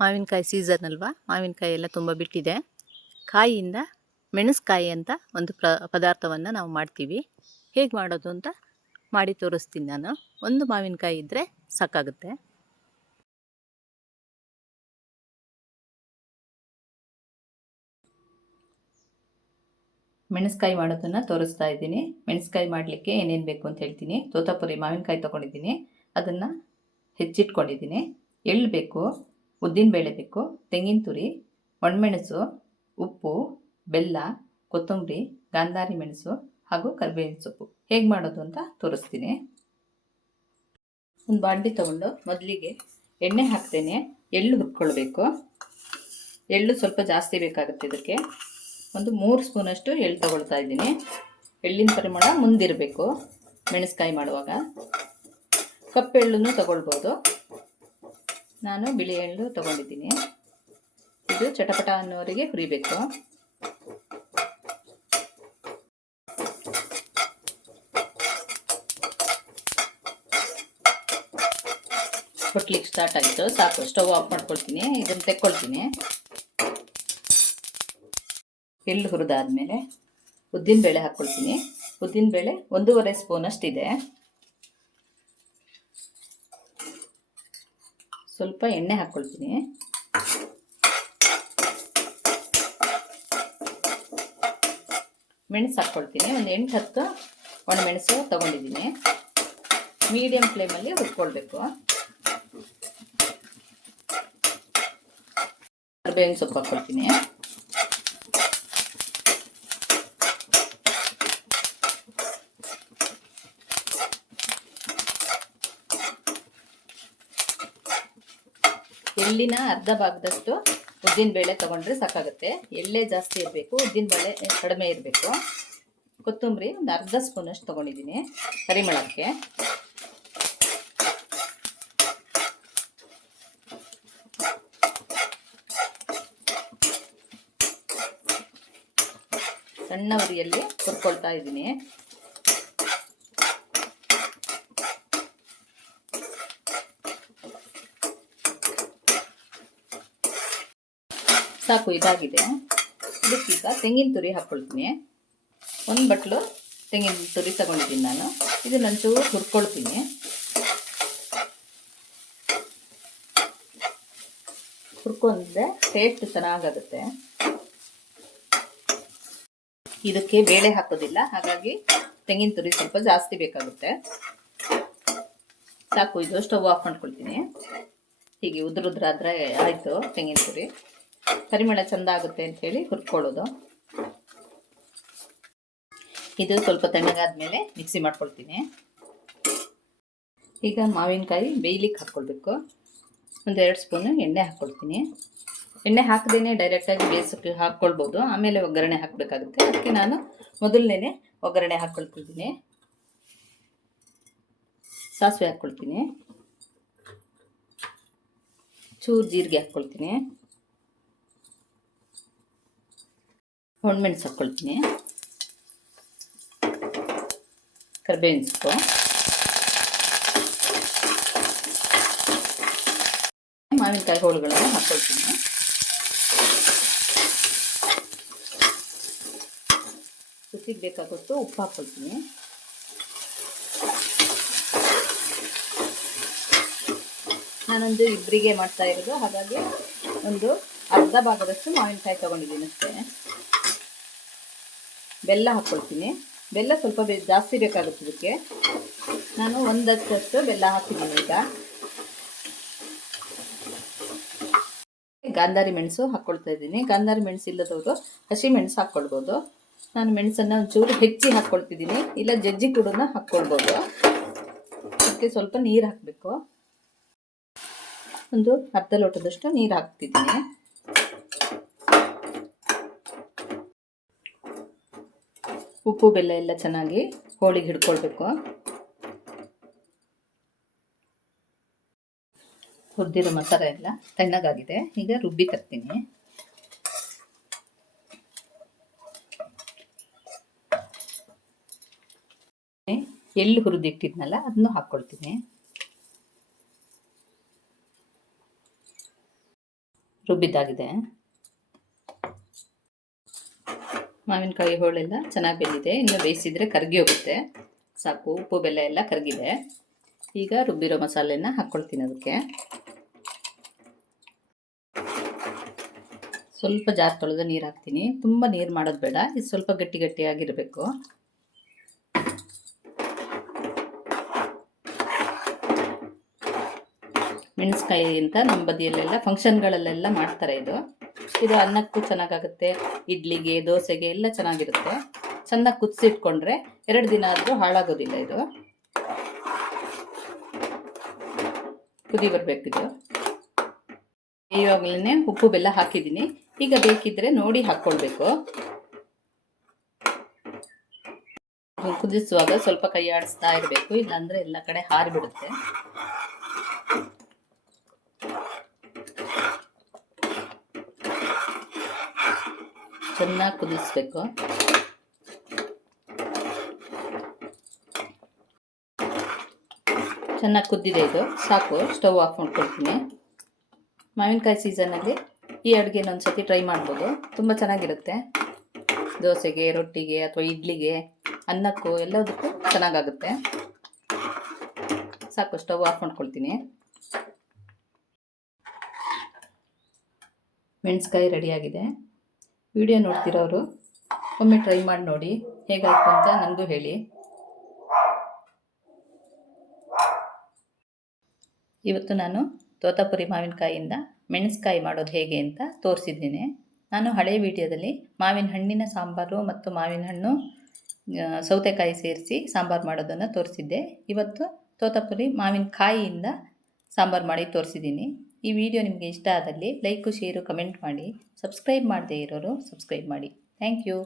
ಮಾವಿನಕಾಯಿ ಸೀಸನ್ ಅಲ್ವಾ, ಮಾವಿನಕಾಯಿ ಎಲ್ಲ ತುಂಬ ಬಿಟ್ಟಿದೆ. ಕಾಯಿಯಿಂದ ಮೆಣಸ್ಕಾಯಿ ಅಂತ ಒಂದು ಪದಾರ್ಥವನ್ನು ನಾವು ಮಾಡ್ತೀವಿ. ಹೇಗೆ ಮಾಡೋದು ಅಂತ ಮಾಡಿ ತೋರಿಸ್ತೀನಿ ನಾನು. ಒಂದು ಮಾವಿನಕಾಯಿ ಇದ್ದರೆ ಸಾಕಾಗುತ್ತೆ. ಮೆಣಸ್ಕಾಯಿ ಮಾಡೋದನ್ನು ತೋರಿಸ್ತಾ ಇದ್ದೀನಿ. ಮೆಣಸ್ಕಾಯಿ ಮಾಡಲಿಕ್ಕೆ ಏನೇನು ಬೇಕು ಅಂತ ಹೇಳ್ತೀನಿ. ತೋತಾಪುರಿ ಮಾವಿನಕಾಯಿ ತೊಗೊಂಡಿದ್ದೀನಿ, ಅದನ್ನು ಹೆಚ್ಚಿಟ್ಕೊಂಡಿದ್ದೀನಿ. ಎಳ್ಳು ಬೇಕು, ಉದ್ದಿನಬೇಳೆ ಬೇಕು, ತೆಂಗಿನ ತುರಿ, ಒಣಮೆಣಸು, ಉಪ್ಪು, ಬೆಲ್ಲ, ಕೊತ್ತಂಬರಿ, ಗಾಂಧಾರಿ ಮೆಣಸು ಹಾಗೂ ಕರಿಬೇವಿನ ಸೊಪ್ಪು. ಹೇಗೆ ಮಾಡೋದು ಅಂತ ತೋರಿಸ್ತೀನಿ. ಒಂದು ಬಾಂಡೆ ತೊಗೊಂಡು ಮೊದಲಿಗೆ ಎಣ್ಣೆ ಹಾಕ್ತೇನೆ. ಎಳ್ಳು ಹುರ್ಕೊಳ್ಬೇಕು. ಎಳ್ಳು ಸ್ವಲ್ಪ ಜಾಸ್ತಿ ಬೇಕಾಗುತ್ತೆ ಇದಕ್ಕೆ. ಒಂದು 3 ಸ್ಪೂನಷ್ಟು ಎಳ್ಳು ತಗೊಳ್ತಾ ಇದ್ದೀನಿ. ಎಳ್ಳಿನ ಪರಿಮಳ ಮುಂದಿರಬೇಕು ಮೆಣಸ್ಕಾಯಿ ಮಾಡುವಾಗ. ಕಪ್ಪು ಎಳ್ಳನ್ನು ತಗೊಳ್ಬೋದು. ನಾನು ಬಿಳಿ ಎಳ್ಳು ತಗೊಂಡಿದ್ದೀನಿ. ಇದು ಚಟಪಟ ಅನ್ನೋವರೆಗೆ ಹುರಿಬೇಕು. ಹೊಟ್ಲಿಕ್ಕೆ ಸ್ಟಾರ್ಟ್ ಆಯಿತು, ಸಾಕು. ಸ್ಟವ್ ಆಫ್ ಮಾಡ್ಕೊಳ್ತೀನಿ. ಇದನ್ನು ತೆಕ್ಕೊಳ್ತೀನಿ. ಎಳ್ಳು ಹುರಿದಾದ್ಮೇಲೆ ಉದ್ದಿನಬೇಳೆ ಹಾಕ್ಕೊಳ್ತೀನಿ. ಉದ್ದಿನಬೇಳೆ 1.5 ಸ್ಪೂನಷ್ಟಿದೆ. ಸ್ವಲ್ಪ ಎಣ್ಣೆ ಹಾಕ್ಕೊಳ್ತೀನಿ. ಮೆಣಸು ಹಾಕ್ಕೊಳ್ತೀನಿ. ಒಂದು 8-10 ಒಣಮೆಣಸು ತೊಗೊಂಡಿದ್ದೀನಿ. ಮೀಡಿಯಮ್ ಫ್ಲೇಮಲ್ಲಿ ಹುರ್ಕೊಳ್ಬೇಕು. ಕರಿಬೇವಿನ ಸೊಪ್ಪು ಹಾಕ್ಕೊಳ್ತೀನಿ. ಎಳ್ಳಿನ ಅರ್ಧ ಭಾಗದಷ್ಟು ಉದ್ದಿನಬೇಳೆ ತೊಗೊಂಡ್ರೆ ಸಾಕಾಗುತ್ತೆ. ಎಳ್ಳೆ ಜಾಸ್ತಿ ಇರಬೇಕು, ಉದ್ದಿನಬೇಳೆ ಕಡಿಮೆ ಇರಬೇಕು. ಕೊತ್ತಂಬರಿ ಒಂದು ಅರ್ಧ ಸ್ಪೂನಷ್ಟು ತೊಗೊಂಡಿದ್ದೀನಿ ಪರಿಮಳಕ್ಕೆ. ಸಣ್ಣ ಉರಿಯಲ್ಲಿ ಹುರ್ಕೊಳ್ತಾ ಇದ್ದೀನಿ. ಸಾಕು, ಇದಾಗಿದೆ. ಇದಕ್ಕೀಗ ತೆಂಗಿನ ತುರಿ ಹಾಕ್ಕೊಳ್ತೀನಿ. 1 ಬಟ್ಲು ತೆಂಗಿನ ತುರಿ ತಗೊಂಡಿದ್ದೀನಿ ನಾನು. ಇದನ್ನ ಒಂಚೂರು ಹುರ್ಕೊಳ್ತೀನಿ. ಹುರ್ಕೊಂಡ್ರೆ ಟೇಸ್ಟ್ ಚೆನ್ನಾಗಾಗುತ್ತೆ. ಇದಕ್ಕೆ ಬೇಳೆ ಹಾಕೋದಿಲ್ಲ, ಹಾಗಾಗಿ ತೆಂಗಿನ ತುರಿ ಸ್ವಲ್ಪ ಜಾಸ್ತಿ ಬೇಕಾಗುತ್ತೆ. ಸಾಕು, ಇದು ಸ್ಟವ್ ಆಫ್ ಮಾಡ್ಕೊಳ್ತೀನಿ. ಹೀಗೆ ಉದುರಾದ್ರೆ ಆಯಿತು ತೆಂಗಿನ ತುರಿ. ಪರಿಮಳ ಚೆಂದ ಆಗುತ್ತೆ ಅಂಥೇಳಿ ಹುರ್ಕೊಳ್ಳೋದು. ಇದು ಸ್ವಲ್ಪ ತಣ್ಣಗಾದ್ಮೇಲೆ ಮಿಕ್ಸಿ ಮಾಡ್ಕೊಳ್ತೀನಿ. ಈಗ ಮಾವಿನಕಾಯಿ ಬೇಯ್ಲಿಕ್ಕೆ ಹಾಕ್ಕೊಳ್ಬೇಕು. ಒಂದು 2 ಸ್ಪೂನು ಎಣ್ಣೆ ಹಾಕ್ಕೊಳ್ತೀನಿ. ಎಣ್ಣೆ ಹಾಕದೇನೆ ಡೈರೆಕ್ಟಾಗಿ ಬೇಯಿಸೋಕ್ಕೆ ಹಾಕ್ಕೊಳ್ಬೋದು, ಆಮೇಲೆ ಒಗ್ಗರಣೆ ಹಾಕಬೇಕಾಗುತ್ತೆ. ಅದಕ್ಕೆ ನಾನು ಮೊದಲನೇ ಒಗ್ಗರಣೆ ಹಾಕ್ಕೊಳ್ತಿದ್ದೀನಿ. ಸಾಸಿವೆ ಹಾಕ್ಕೊಳ್ತೀನಿ. ಚೂರು ಜೀರಿಗೆ ಹಾಕ್ಕೊಳ್ತೀನಿ. ಒಣಮೆಣಸು ಹಾಕ್ಕೊಳ್ತೀನಿ. ಕರಿಬೇವಿನ ಸೊಪ್ಪು, ಮಾವಿನಕಾಯಿ ಹೋಳುಗಳನ್ನು ಹಾಕ್ಕೊಳ್ತೀನಿ. ರುಚಿಗೆ ಬೇಕಾಗುತ್ತೋ ಉಪ್ಪು ಹಾಕ್ಕೊಳ್ತೀನಿ. ನಾನೊಂದು ಇಬ್ಬರಿಗೆ ಮಾಡ್ತಾ ಇರೋದು, ಹಾಗಾಗಿ ಒಂದು ಅರ್ಧ ಭಾಗದಷ್ಟು ಮಾವಿನಕಾಯಿ ತೊಗೊಂಡಿದ್ದೀನಿ ಅಷ್ಟೇ. ಬೆಲ್ಲ ಹಾಕ್ಕೊಳ್ತೀನಿ. ಬೆಲ್ಲ ಸ್ವಲ್ಪ ಜಾಸ್ತಿ ಬೇಕಾಗುತ್ತೆ ಇದಕ್ಕೆ. ನಾನು 1 ಅಚ್ಚಷ್ಟು ಬೆಲ್ಲ ಹಾಕಿದ್ದೀನಿ. ಈಗ ಗಾಂಧಾರಿ ಮೆಣಸು ಹಾಕ್ಕೊಳ್ತಾ ಇದ್ದೀನಿ. ಗಾಂಧಾರಿ ಮೆಣಸು ಇಲ್ಲದವರು ಹಸಿ ಮೆಣಸು ಹಾಕ್ಕೊಳ್ಬೋದು. ನಾನು ಮೆಣಸನ್ನು ಒಂಚೂರು ಹೆಚ್ಚಿ ಹಾಕ್ಕೊಳ್ತಿದ್ದೀನಿ, ಇಲ್ಲ ಜಜ್ಜಿ ಕೂಡ ಹಾಕ್ಕೊಳ್ಬೋದು. ಅದಕ್ಕೆ ಸ್ವಲ್ಪ ನೀರು ಹಾಕಬೇಕು. ಒಂದು ಅರ್ಧ ಲೋಟದಷ್ಟು ನೀರು ಹಾಕ್ತಿದ್ದೀನಿ. ಉಪ್ಪು ಬೆಲ್ಲ ಎಲ್ಲ ಚೆನ್ನಾಗಿ ಹೋಳಿಗೆ ಹಿಡ್ಕೊಳ್ಬೇಕು. ಹುರಿದಿರೋ ಮಸಾಲೆ ಎಲ್ಲ ತಣ್ಣಗಾಗಿದೆ. ಈಗ ರುಬ್ಬಿ ತರ್ತೀನಿ. ಎಳ್ಳು ಹುರಿದಿಟ್ಟಿದ್ನಲ್ಲ ಅದನ್ನು ಹಾಕ್ಕೊಳ್ತೀನಿ. ರುಬ್ಬಿದ್ದಾಗಿದೆ. ಮಾವಿನಕಾಯಿ ಹೋಳೆಲ್ಲ ಚೆನ್ನಾಗಿ ಬೆಂದಿದೆ. ಇನ್ನು ಬೇಯಿಸಿದರೆ ಕರಗಿ ಹೋಗುತ್ತೆ. ಸಾಕು, ಉಪ್ಪು ಬೆಲ್ಲ ಎಲ್ಲ ಕರಗಿದೆ. ಈಗ ರುಬ್ಬಿರೋ ಮಸಾಲೆನ ಹಾಕ್ಕೊಳ್ತೀನಿ. ಅದಕ್ಕೆ ಸ್ವಲ್ಪ ಜಾರ್ ತೊಳೆದು ನೀರು ಹಾಕ್ತೀನಿ. ತುಂಬ ನೀರು ಮಾಡೋದು ಬೇಡ, ಇದು ಸ್ವಲ್ಪ ಗಟ್ಟಿ ಗಟ್ಟಿಯಾಗಿರಬೇಕು. ಮೆಣಸ್ಕಾಯಿ ಅಂತ ನಮ್ಮ ಬದಿಯಲ್ಲೆಲ್ಲ ಫಂಕ್ಷನ್ಗಳಲ್ಲೆಲ್ಲ ಮಾಡ್ತಾರೆ. ಇದು ಅನ್ನಕ್ಕೂ ಚೆನ್ನಾಗಾಗುತ್ತೆ, ಇಡ್ಲಿಗೆ ದೋಸೆಗೆ ಎಲ್ಲ ಚೆನ್ನಾಗಿರುತ್ತೆ. ಚೆನ್ನಾಗಿ ಕುದಿಸಿಟ್ಕೊಂಡ್ರೆ 2 ದಿನ ಆದರೂ ಹಾಳಾಗೋದಿಲ್ಲ. ಇದು ಕುದಿ ಬರಬೇಕಿದು. ಇವಾಗಲೇ ಉಪ್ಪು ಬೆಲ್ಲ ಹಾಕಿದ್ದೀನಿ. ಈಗ ಬೇಕಿದ್ರೆ ನೋಡಿ ಹಾಕ್ಕೊಳ್ಬೇಕು. ಕುದಿಸುವಾಗ ಸ್ವಲ್ಪ ಕೈ ಆಡಿಸ್ತಾ ಇರಬೇಕು, ಇಲ್ಲಾಂದರೆ ಎಲ್ಲ ಕಡೆ ಹಾರಿಬಿಡುತ್ತೆ. ಚೆನ್ನಾಗಿ ಕುದಿಸ್ಬೇಕು. ಚೆನ್ನಾಗಿ ಕುದ್ದಿದೆ. ಇದು ಸಾಕು, ಸ್ಟವ್ ಆಫ್ ಮಾಡ್ಕೊಳ್ತೀನಿ. ಮಾವಿನಕಾಯಿ ಸೀಸನಲ್ಲಿ ಈ ಅಡುಗೆನ ಒಂದು ಸತಿ ಟ್ರೈ ಮಾಡ್ಬೋದು. ತುಂಬ ಚೆನ್ನಾಗಿರುತ್ತೆ. ದೋಸೆಗೆ, ರೊಟ್ಟಿಗೆ ಅಥವಾ ಇಡ್ಲಿಗೆ, ಅನ್ನಕ್ಕೂ ಎಲ್ಲದಕ್ಕೂ ಚೆನ್ನಾಗಾಗುತ್ತೆ. ಸಾಕು, ಸ್ಟವ್ ಆಫ್ ಮಾಡ್ಕೊಳ್ತೀನಿ. ಮೆಣಸ್ಕಾಯಿ ರೆಡಿಯಾಗಿದೆ. ವಿಡಿಯೋ ನೋಡ್ತಿರೋರು ಒಮ್ಮೆ ಟ್ರೈ ಮಾಡಿ ನೋಡಿ, ಹೇಗಾಯ್ತು ಅಂತ ನನಗೂ ಹೇಳಿ. ಇವತ್ತು ನಾನು ತೋತಾಪುರಿ ಮಾವಿನಕಾಯಿಯಿಂದ ಮೆಣಸ್ಕಾಯಿ ಮಾಡೋದು ಹೇಗೆ ಅಂತ ತೋರಿಸಿದ್ದೀನಿ. ನಾನು ಹಳೆಯ ವಿಡಿಯೋದಲ್ಲಿ ಮಾವಿನ ಹಣ್ಣಿನ ಸಾಂಬಾರು ಮತ್ತು ಮಾವಿನ ಹಣ್ಣು ಸೌತೆಕಾಯಿ ಸೇರಿಸಿ ಸಾಂಬಾರು ಮಾಡೋದನ್ನು ತೋರಿಸಿದ್ದೆ. ಇವತ್ತು ತೋತಾಪುರಿ ಮಾವಿನಕಾಯಿಯಿಂದ ಸಾಂಬಾರು ಮಾಡಿ ತೋರಿಸಿದ್ದೀನಿ. ಈ ವಿಡಿಯೋ ನಿಮಗೆ ಇಷ್ಟ ಆದಲ್ಲಿ ಲೈಕು, ಶೇರು, ಕಮೆಂಟ್ ಮಾಡಿ. ಸಬ್ಸ್ಕ್ರೈಬ್ ಮಾಡದೇ ಇರೋರು ಸಬ್ಸ್ಕ್ರೈಬ್ ಮಾಡಿ. Thank you.